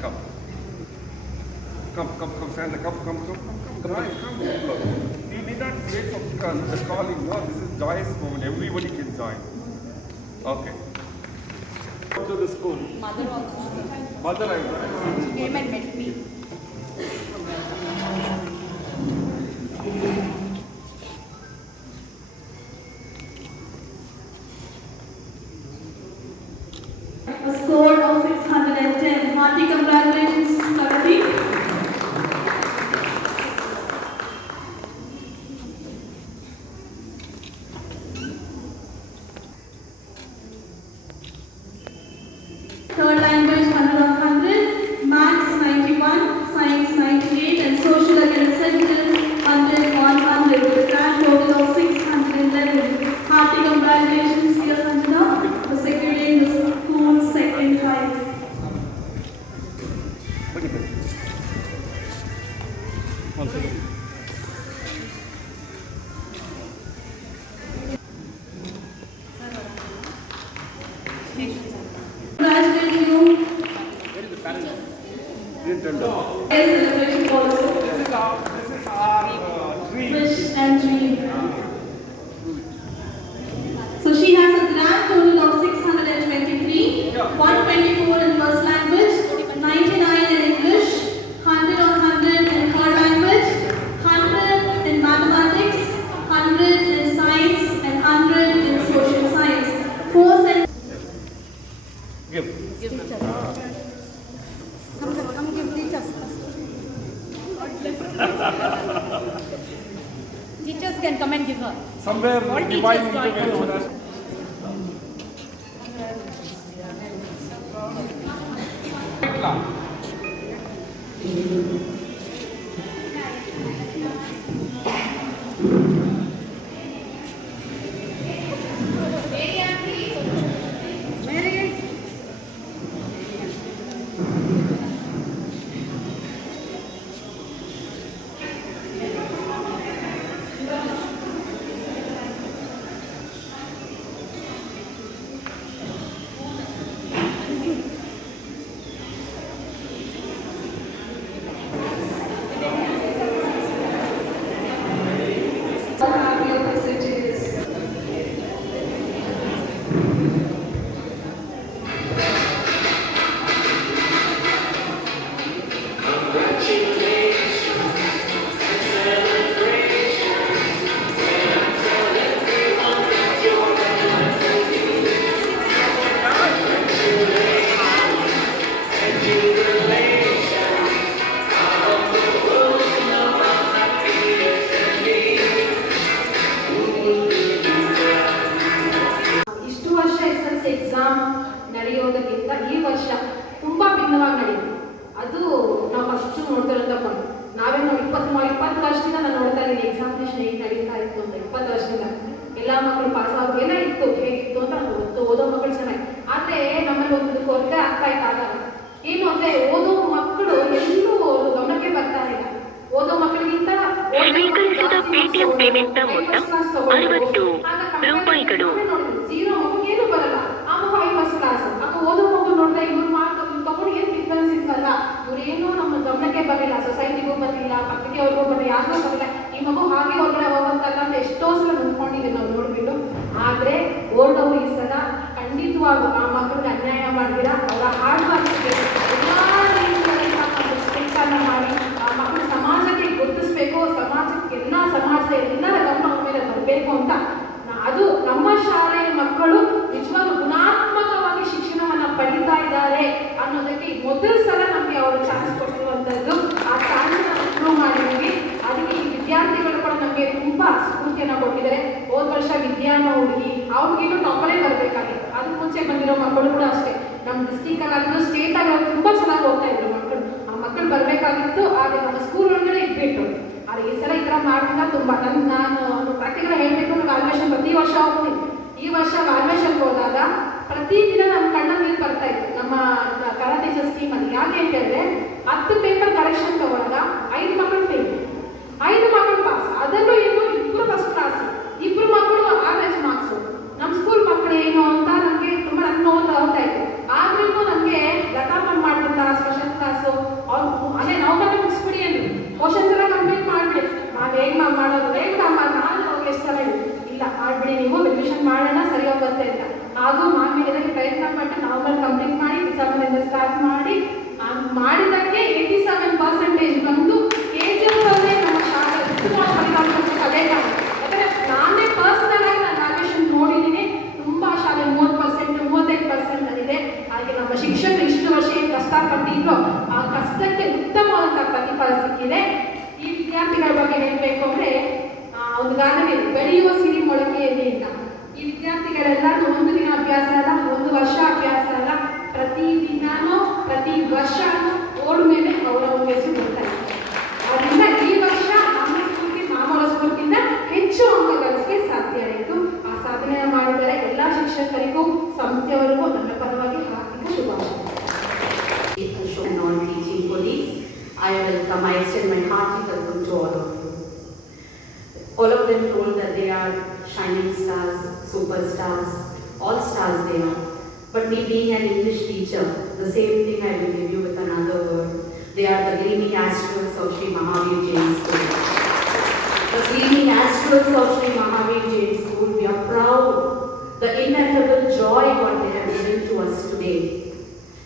come. Come, Santa, come. You need not wait for the calling. No, this is joyous moment. Everybody can join. Okay. Go to the school. Mother also. Mother, She came and met me. A score of 610. Hearty congratulations, Karati. Third language 100, Maths 91, Science 98, and Social and Essentials 100 with a grand total of 611. Hearty congratulations, dear Sanjana, for securing the school's second prize. look at this. One second. Congratulating you. Didn't turn down. Celebration also. This is our dream. Wish and dream. So she has a grand total of 623, 124 in first language, 99 in English, 100 on 100 in third language, 100 in mathematics, 100 in science, and 100 in social science. 4 Give. Come give teachers. Teachers can come and give her. Somewhere All divine teachers join intervention. have your messages. ಇಷ್ಟು ವರ್ಷ SSLC exam ನಡೆಯೋದಕ್ಕಿಂತ ಈ ವರ್ಷ ತುಂಬಾ ಭಿನ್ನವಾಗಿ ನಡೆಯಿತು. ಅದು ನಾವು first ನೋಡ್ತಿರೋಂಥ point. ನಾವೇನು 20 ವರ್ಷದಿಂದ ನಾನು ನೋಡ್ತಾ ಇದ್ದೀನಿ ಎಕ್ಸಾಮಿನೇಷನ್ ಹೇಗೆ ನಡೀತಾ ಇತ್ತು ಅಂತ. 20 ವರ್ಷದಿಂದ ಎಲ್ಲ ಮಕ್ಕಳು ಪಾಸ್ ಆಗೋದು ಏನೋ ಇತ್ತು, ಹೇಗಿತ್ತು ಅಂತ ನನಗೆ ಗೊತ್ತು. ಓದೋ ಮಕ್ಕಳು ಚೆನ್ನಾಗಿ, ಆದರೆ ನಮ್ಮಲ್ಲಿ ಒಂದು ಕೊರತೆ ಆಗ್ತಾ ಇತ್ತು. ಆದಾಗ ಏನು ಅಂದರೆ ಓದೋ ಮಕ್ಕಳು ಎಲ್ಲೂ ಗಮನಕ್ಕೆ ಬರ್ತಾ ಇಲ್ಲ. ಓದೋ ಮಕ್ಕಳಿಗಿಂತ ಸ್ವೀಕರಿಸಿದ ಪೇಟಿಎಂ ಪೇಮೆಂಟ್ನ ಮೊತ್ತ 60 ರೂಪಾಯಿಗಳು. ಜೀರೋ ಮಗುಗೇನು ಬರಲ್ಲ, ಆ ಮಗು ಐ ಫಸ್ಟ್ ಕ್ಲಾಸ್. ಆಗ ಓದೋ ಮಗು ನೋಡಿದ್ರೆ ಇವ್ರು ಮಾರ್ಕ್ ತಗೊಂಡು ಏನು ಡಿಫ್ರೆನ್ಸ್ ಇಲ್ವಲ್ಲ, ಇವ್ರೇನೋ ನಮ್ಮ ಗಮನಕ್ಕೆ ಬರಲಿಲ್ಲ, ಸೊಸೈಟಿಗೂ ಬರಲಿಲ್ಲ, ಪತ್ರಿಕೆಯವ್ರಿಗೂ ಬರಲಿಲ್ಲ, ಯಾರಿಗೂ ಬರಲಿಲ್ಲ, ಈ ಮಗು ಹಾಗೆ ಹೊರಗಡೆ ಹೋಗುತ್ತಲ್ಲ ಅಂತ ಎಷ್ಟೋ ಸಲ ನಂಬ್ಕೊಂಡಿದ್ದೀವಿ ನಾವು ನೋಡ್ಬಿಟ್ಟು. ಆದರೆ ಓಲ್ಡವ್ರು ಈ ಸಲ ಖಂಡಿತವಾಗೂ ಆ ಮಕ್ಕಳಿಗೆ ಅನ್ಯಾಯ ಮಾಡಿದಿರ. ಅವರ ಹಾರ್ಡ್ ವರ್ಕ್ಗೆ ಎಲ್ಲ ರೀತಿಯಲ್ಲಿ ಕೆಲಸನ ಮಾಡಿ ಆ ಮಕ್ಕಳು ಸಮಾಜಕ್ಕೆ ಗುರುತಿಸ್ಬೇಕು, ಸಮಾಜಕ್ಕೆ ಸಮಾಜದ ಎಲ್ಲರ ಗಮನ ಅವ್ರ ಮೇಲೆ ಬರಬೇಕು ಅಂತ. ಅದು ನಮ್ಮ ಶಾಲೆಯ ಮಕ್ಕಳು ನಿಜವಾಗ್ಲೂ ಗುಣಾತ್ಮಕವಾಗಿ ಶಿಕ್ಷಣವನ್ನು ಪಡೀತಾ ಇದ್ದಾರೆ ಅನ್ನೋದಕ್ಕೆ ಮೊದಲ ಸಲ ನಮಗೆ ಅವರು ಚಾನ್ಸ್ ಕೊಟ್ಟಿರುವಂಥದ್ದು. ಆ ಚಾನ್ಸನ್ನು ಇಂಪ್ರೂವ್ ಮಾಡಿದ್ದೀವಿ. ಅದಕ್ಕೆ ಈ ವಿದ್ಯಾರ್ಥಿಗಳು ಕೂಡ ನಮಗೆ ತುಂಬ ಸ್ಫೂರ್ತಿಯನ್ನು ಕೊಟ್ಟಿದ್ದಾರೆ. ಹೋದ ವರ್ಷ ವಿದ್ಯಾನ ಹುಡುಗಿ ಆ ಹುಡುಗಿನೂ ಟಾಪರೇ ಬರಬೇಕಾಗಿತ್ತು. ಅದಕ್ಕೆ ಮುಂಚೆ ಬಂದಿರೋ ಮಕ್ಕಳು ಕೂಡ ಅಷ್ಟೇ ನಮ್ಮ ಡಿಸ್ಟಿಕಲ್ಲಾಗಿದ್ದು ಸ್ಟೇಟಾಗಿ ತುಂಬ ಚೆನ್ನಾಗಿ ಹೋಗ್ತಾ ಇದ್ರು ಮಕ್ಕಳು. ಆ ಮಕ್ಕಳು ಬರಬೇಕಾಗಿತ್ತು, ಆದರೆ ನಮ್ಮ ಸ್ಕೂಲ್ ಒಳಗಡೆ ಇಟ್ಬಿಟ್ಟು. ಆದರೆ ಈ ಸಲ ಈ ಥರ ಮಾಡಿಲ್ಲ. ತುಂಬ ನಾನು ಪ್ರಾಕ್ಟಿಕಲ್ ಹೇಳಬೇಕು, ನಾನು ವ್ಯಾಲ್ಯೂಯೇಷನ್ ಪ್ರತಿ ವರ್ಷ ಹೋಗ್ತೀನಿ. ಈ ವರ್ಷ ವ್ಯಾಲ್ಯೂಯೇಷನ್ಗೆ ಹೋದಾಗ ಪ್ರತಿದಿನ ನಮ್ಮ ಕಣ್ಣ ನೀರು ಬರ್ತಾ ಇತ್ತು ನಮ್ಮ ಕನ್ನಡ ಟೀಚರ್ ಸ್ಕೀಮಲ್ಲಿ. ಯಾಕೆ ಅಂತ ಹೇಳಿದ್ರೆ 10 ಪೇಪರ್ ಕರೆಕ್ಷನ್ ತಗೊಂಡಾಗ 5 ಮಕ್ಕಳು ಫೇಲ್, 5 ಮಕ್ಕಳು ಪಾಸ್. ಅದರಲ್ಲೂ ಇನ್ನು 2 ಫಸ್ಟ್ ಕ್ಲಾಸ್, 2 ಮಕ್ಕಳು ಆವರೇಜ್ ಮಾರ್ಕ್ಸು. ನಮ್ಮ ಸ್ಕೂಲ್ ಮಕ್ಕಳು ಏನು ಅಂತ ನನಗೆ ತುಂಬ ನೋಡ್ತಾ ಹೋಗ್ತಾ ಇತ್ತು. ಆದ್ರೂ ನನಗೆ ಲತಾ ಮ್ಯಾಮ್ ಮಾಡಿದಂಥ ಸ್ಪೆಷಲ್ ಕ್ಲಾಸ್ ರಿವಿಷನ್ ಮಾಡೋಣ ಸರಿ ಹೋಗುತ್ತೆ ಅಂತ. ಹಾಗೂ ಮ್ಯಾಮ್ ಇದಕ್ಕೆ ಪ್ರಯತ್ನ ಪಟ್ಟು ನವೆಂಬರ್ ಕಂಪ್ಲೀಟ್ ಮಾಡಿ ಡಿಸೆಂಬರಿಂದ ಸ್ಟಾರ್ಟ್ ಮಾಡಿ ಮಾಡಿದ್ದಕ್ಕೆ 87% ಬಂದು KGF ಅಲ್ಲೇ ನಮ್ಮ ಶಾಲೆ ಉತ್ತಮ ಫಲಿತಾಂಶ ಅದೇ ಕಾರಣ. ಯಾಕಂದರೆ ನಾನೇ ಪರ್ಸ್ನಲ್ ಆಗಿ ನಾನು ವ್ಯಾಲ್ಯೂಷನ್ ನೋಡಿದ್ದೀನಿ, ತುಂಬ ಶಾಲೆ 30%, 35% ಬಂದಿದೆ. ಹಾಗೆ ನಮ್ಮ ಶಿಕ್ಷಕರು ಇಷ್ಟು ವರ್ಷ ಏನು ಕಷ್ಟಪಟ್ಟಿದ್ರು ಆ ಕಷ್ಟಕ್ಕೆ ಉತ್ತಮವಾದಂಥ ಪ್ರತಿಫಲ ಸಿಕ್ಕಿದೆ. ಈ ವಿದ್ಯಾರ್ಥಿಗಳ ಬಗ್ಗೆ ಹೇಳಬೇಕು ಅಂದರೆ ಒಂದು ಗಾದೆ ಬೆಳೆಯುವ ಸಿರಿ ಮೊಳಕೆಯಲ್ಲಿ ಅಂತ. ಈ ವಿದ್ಯಾರ್ಥಿಗಳೆಲ್ಲರೂ ಒಂದು ದಿನ ಅಭ್ಯಾಸ ಅಲ್ಲ, ಒಂದು ವರ್ಷ ಅಭ್ಯಾಸ ಅಲ್ಲ, ಪ್ರತಿ ದಿನನೂ ಪ್ರತಿ ವರ್ಷನೂ ಓಡ್ ಮೇಲೆ ಅವರ ಹೆಸರು ಬರ್ತಾರೆ. ಅದರಿಂದ ಈ ವರ್ಷ ನಮ್ಮ ಸ್ಫೂರ್ತಿ ಮಾಮೂಲ ಸ್ಫೂರ್ತಿಯಿಂದ ಹೆಚ್ಚು ಅಂಕ ಗಳಿಸಲಿಕ್ಕೆ ಸಾಧ್ಯ ಆಯಿತು. ಆ ಸಾಧನೆ ಮಾಡಿದರೆ ಎಲ್ಲ ಶಿಕ್ಷಕರಿಗೂ ಸಂಸ್ಥೆಯವರಿಗೂ ನನ್ನ ಪರವಾಗಿ ಹಾರ್ದಿಕ ಶುಭಾಶಯ. And all teaching colleagues, I welcome, I extend my hearty welcome to all of you. All of them told that they are shining stars, superstars, all stars they are. But me being an English teacher, the same thing I will give you with another word. They are the gleaming astrals of Sri Mahavir Jain School. The gleaming astrals of Sri Mahavir Jain School, we are proud. The ineffable joy what they have given to us today.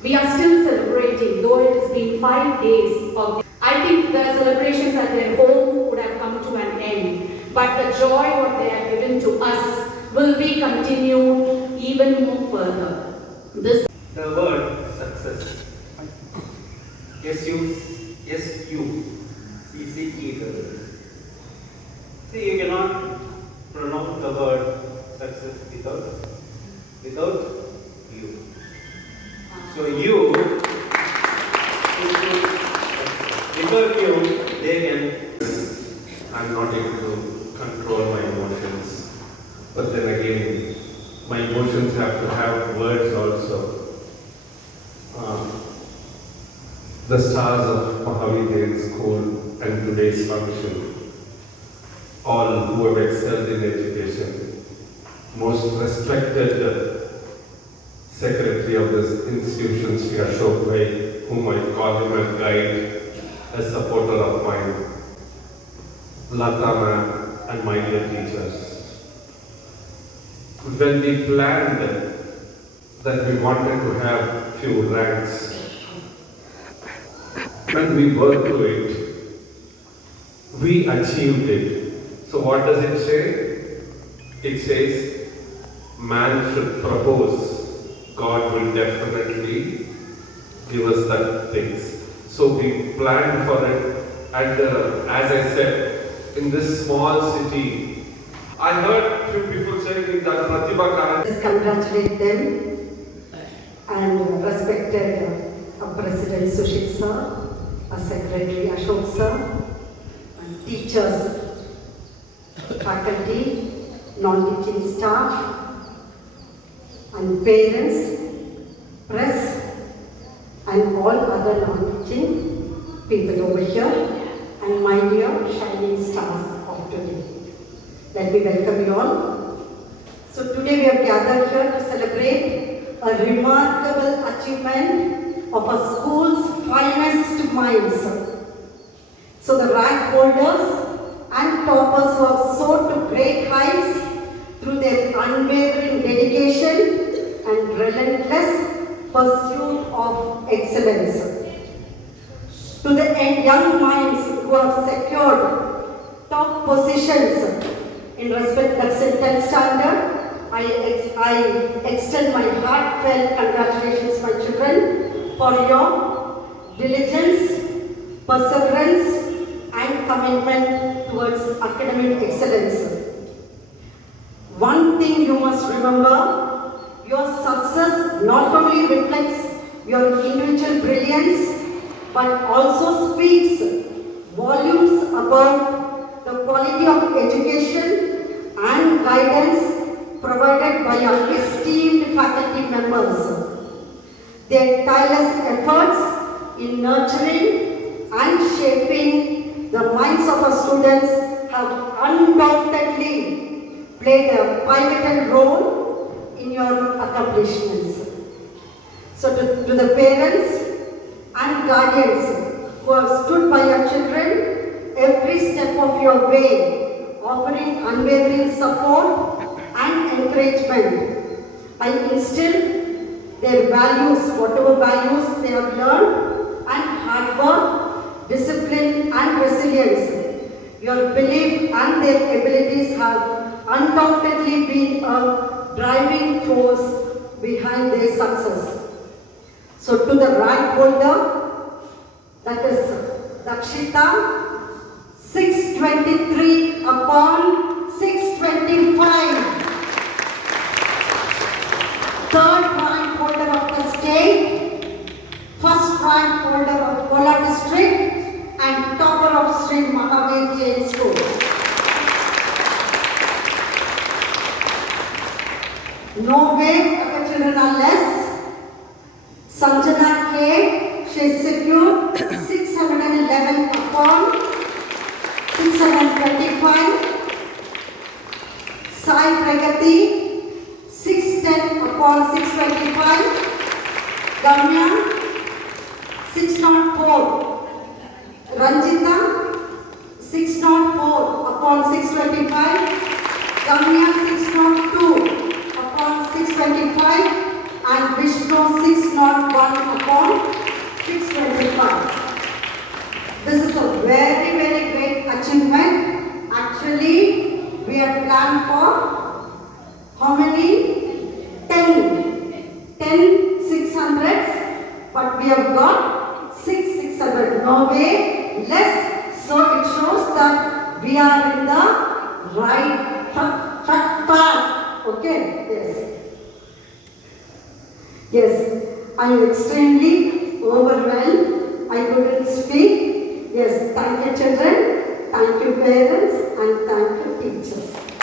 We are still celebrating, though it has been 5 days of. I think the celebrations at their home would have come to an end, but the joy what they have given to us will be continued even more further. The word success. S-U-C-C-E. See, you cannot pronounce the word success without you. So you, without you, they can. I'm not able to control my emotions. But then again, my emotions have to have words also. The stars of Mahavir Jain School and today's function, all who have excelled in education, most respected secretary of this institution, Sri Ashok Bhai, whom I call him a guide, a supporter of mine, Lata ma'am, and my dear teachers. When we planned that we wanted to have few ranks, when we worked to it, we achieved it. So what does it say? It says, man should propose, God will definitely give us that things. So we planned for it, and as I said, in this small city, I heard few people saying that Pratibha Karan. Let's congratulate them and respected President Sushil sir, Secretary Ashok sir, and teachers, faculty, non-teaching staff, and parents, press, and all other non-teaching people over here, and my dear shining stars of today. Let me welcome you all. So today we have gathered here to celebrate a remarkable achievement of a school's finest minds. So the rank holders and toppers who have soared to great heights through their unwavering dedication and relentless pursuit of excellence. To the young minds who have secured top positions in respect to 10th standard, I extend my heartfelt congratulations, my children, for your diligence, perseverance, and commitment towards academic excellence. One thing you must remember, your success not only reflects your individual brilliance, but also speaks volumes about the quality of education and guidance provided by our esteemed faculty members. Their tireless efforts in nurturing and shaping the minds of our students have undoubtedly played a pivotal role in your accomplishments. So to the parents and guardians who have stood by your children every step of your way, offering unwavering support and encouragement. I instill their values, whatever values they have learned, and hard work, discipline, and resilience. Your belief and their abilities have undoubtedly been a driving force behind their success. So to the rank holder, that is Dakshita, 623 upon 625. Third rank holder of the state, first rank holder of Kola district, and topper of Sri Mahavir Jain School. No way our children are less. Sanjana K, she secured 611 upon 625. Sai Pragati, 610 upon 625. Gamya, 604. Ranjita, 604 upon 625. Gamya, 602 upon 625. And Vishnu, 601 upon 625. This is a very, very great achievement. Actually, we had planned for how many? 10 600s, but we have got 600. No way less. So it shows that we are in the right track path. Okay? Yes. Yes. I am extremely overwhelmed. I couldn't speak. Yes. Thank you, children. Thank you, parents, and thank you, teachers.